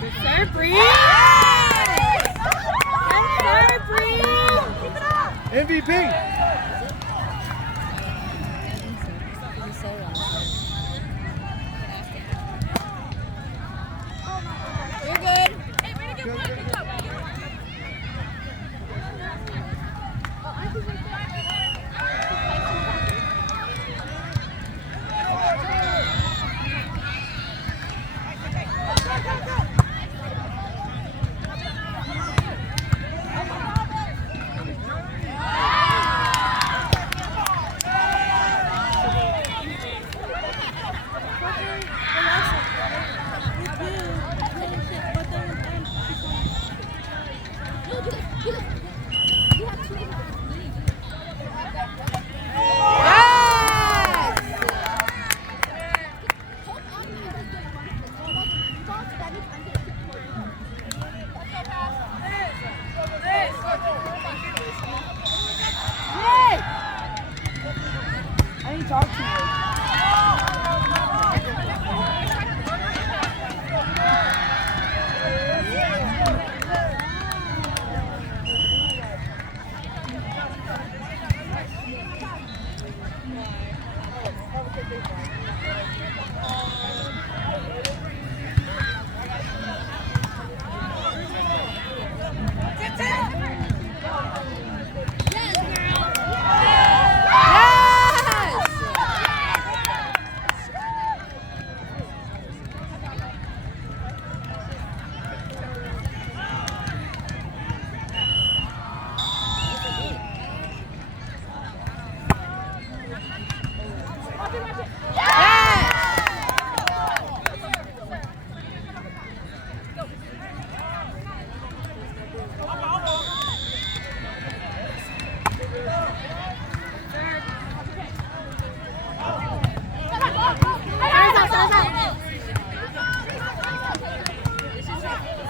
Good serve, Bree! Good serve, Bree! MVP! You're good. I need to talk to you.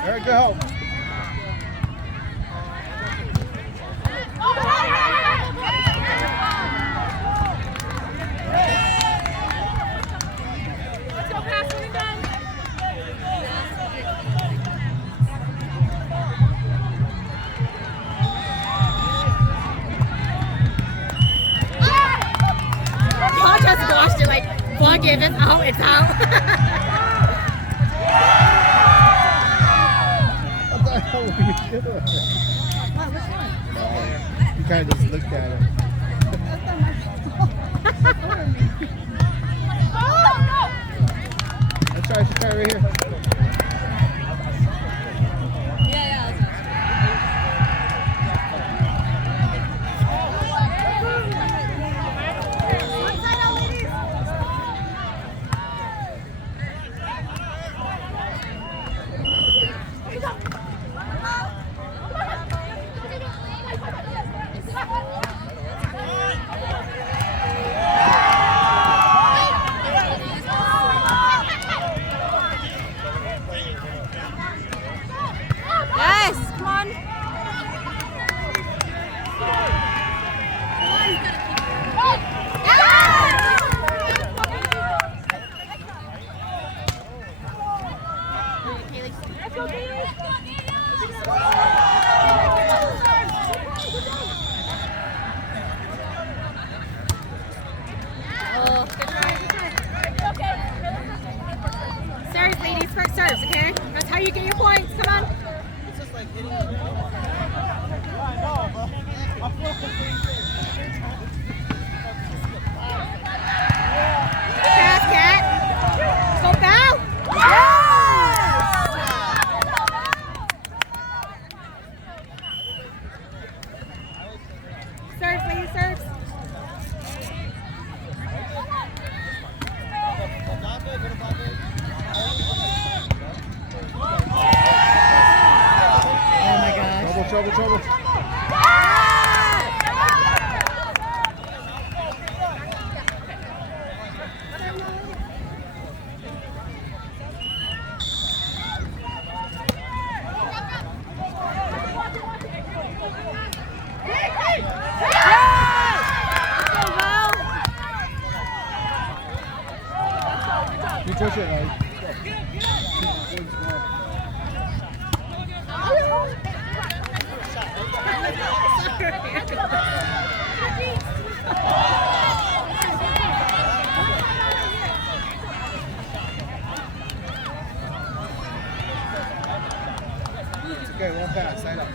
Very good help. Paul just watched it like, fuck it, it's out, it's out. What the hell were you doing? You kind of just looked at it. Let's try right here. push it, like. It's okay, one pass, side up.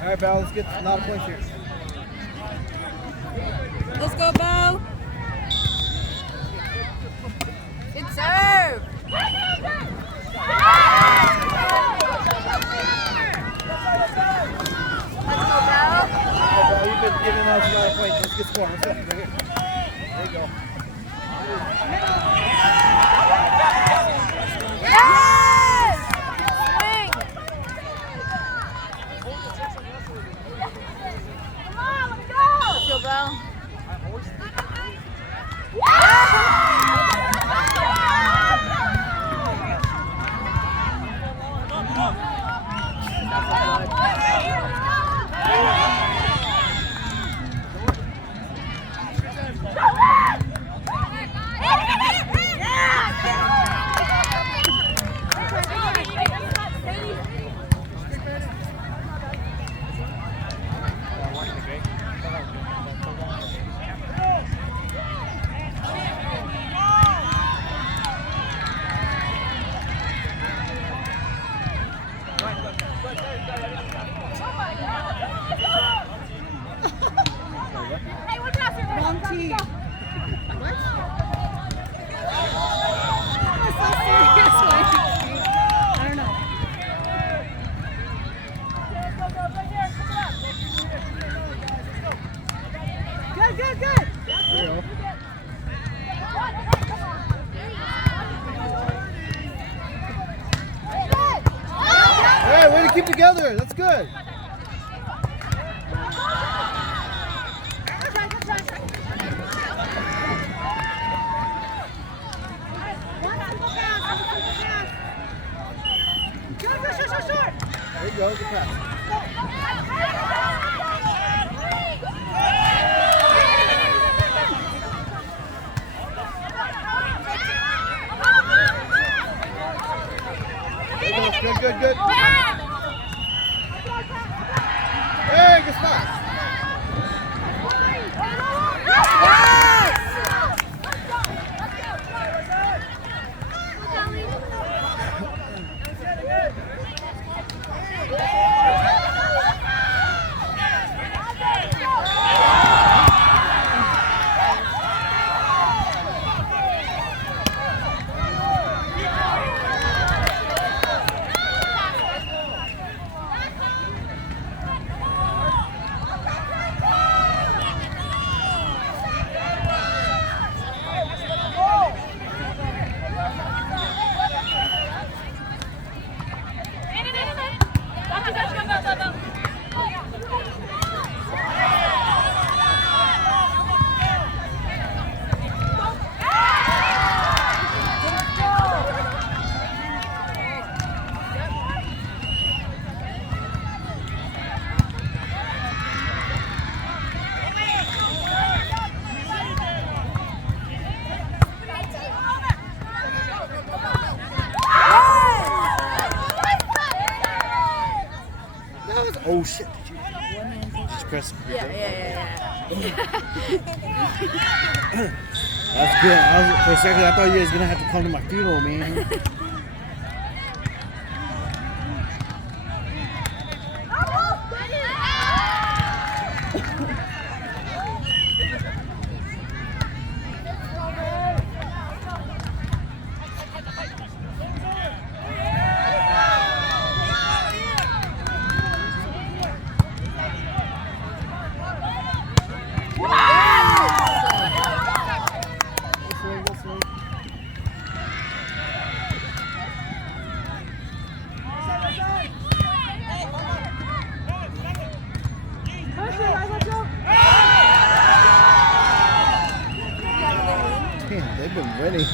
All right, Val, let's get a lot of points here. Let's go, Bo. Good serve. Val, you've been giving us a lot of points. Let's get scoring. Let's go. Right here. There you go. Yes! Swing. Come on, let's go. Let's go, Bo. Wrong team. What? That was so serious. I don't know. Good. There you go. Hey, way to keep together. That's good. There you go. Good pass. There you go. Good. Hey, good spot. Oh shit! Did you just press? Yeah. That's good. For a second, I thought you guys were gonna have to come to my funeral, man. winning.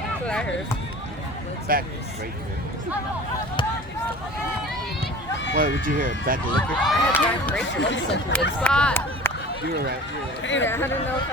That's what I heard. Back right there. What would you hear? Back liquor? Good spot. You were right. You were right. Yeah, I don't know if I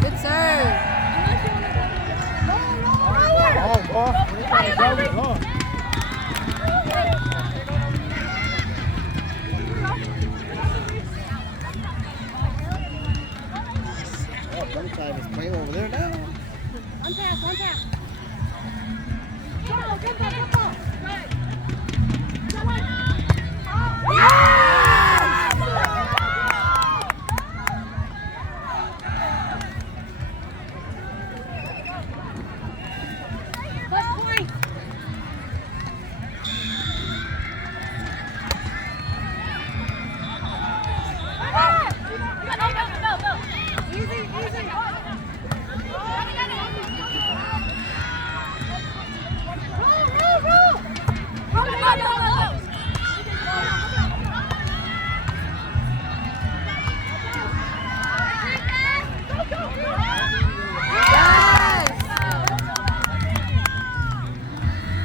Good serve. Sunshine is playing over there now. One pass, one pass.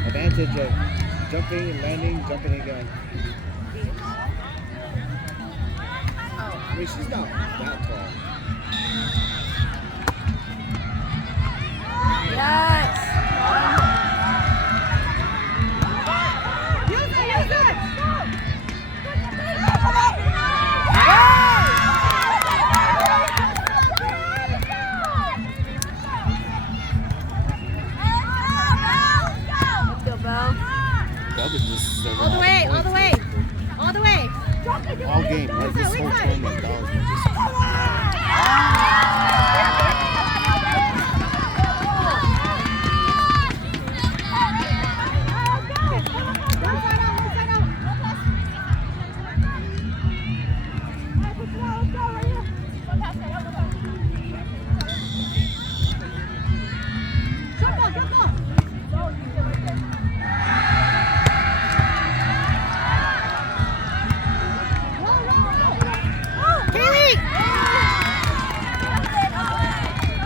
Advantage of jumping and landing, jumping again. I mean, she's not that tall. Yes. Let's go, Belle. That was just All the way, all the way, all the way. all game. Like this whole tournament, that was just.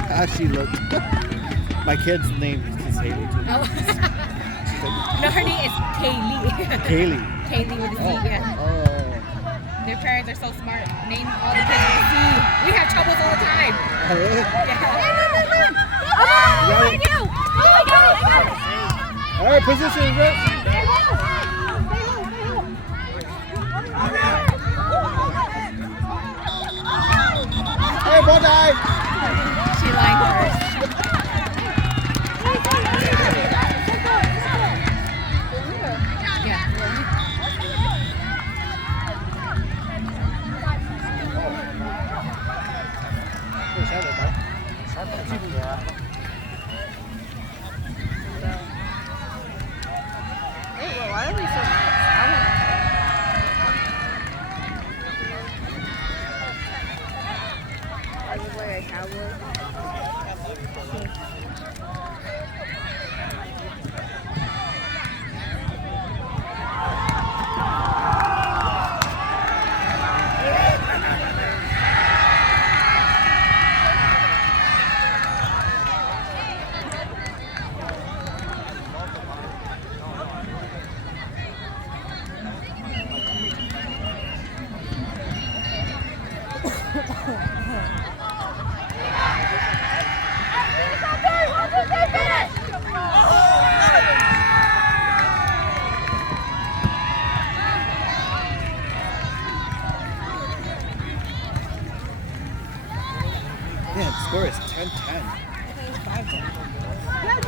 How she looked. My kid's name is Haley too. Oh. She's like, No, her name is Kaylee. Kaylee. Kaylee with a C, yeah. Oh. Their parents are so smart. Name all the kids with a C. We have troubles all the time. Oh, really? Yeah. All right, position, Rick. Hey, ball dive. She lined first. Yeah.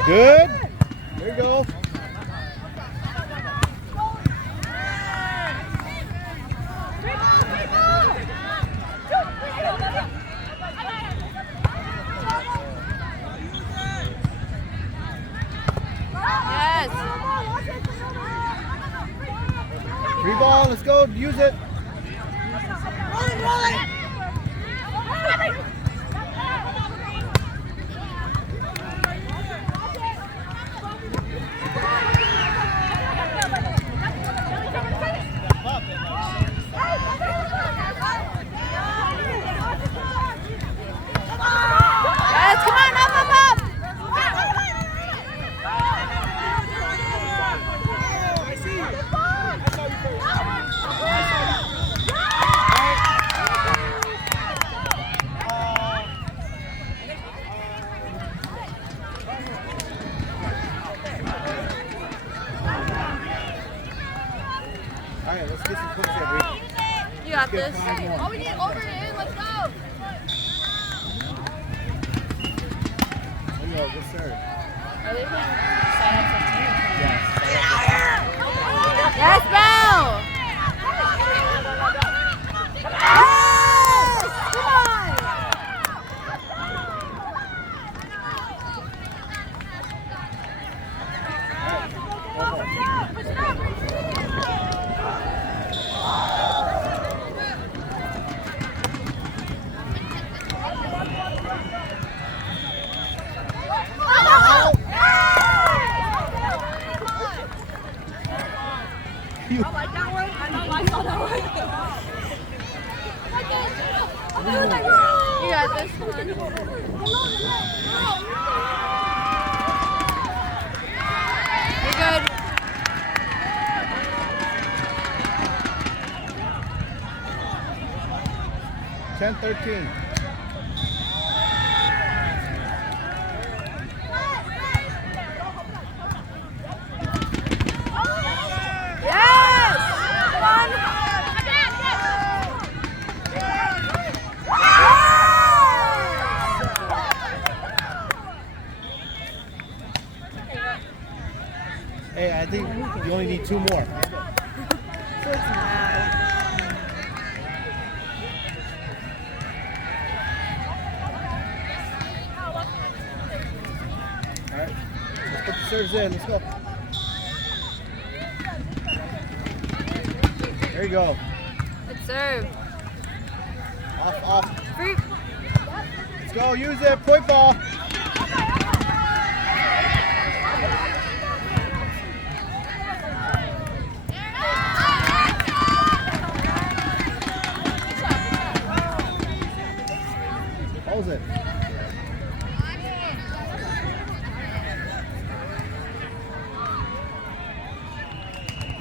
Good. There you go. Yes. Free ball. Let's go. Use it. Yes, come on, up. All right, let's get some cooks here, Bree. You got Get this. 5 more. Oh, we need over in. Let's go. There you go. Good serve. Are they playing side on 15? Yes. Yes, Bell. Yes. Come on. One more. You. You got this one. You're good. Ten, 13. Yes. Come on. Hey, I think you only need 2 more. So it's mad. All right. Let's put the serves in. Let's go. There you go. Good serve. Off. Free. Let's go. Use it. Point ball. Hold it.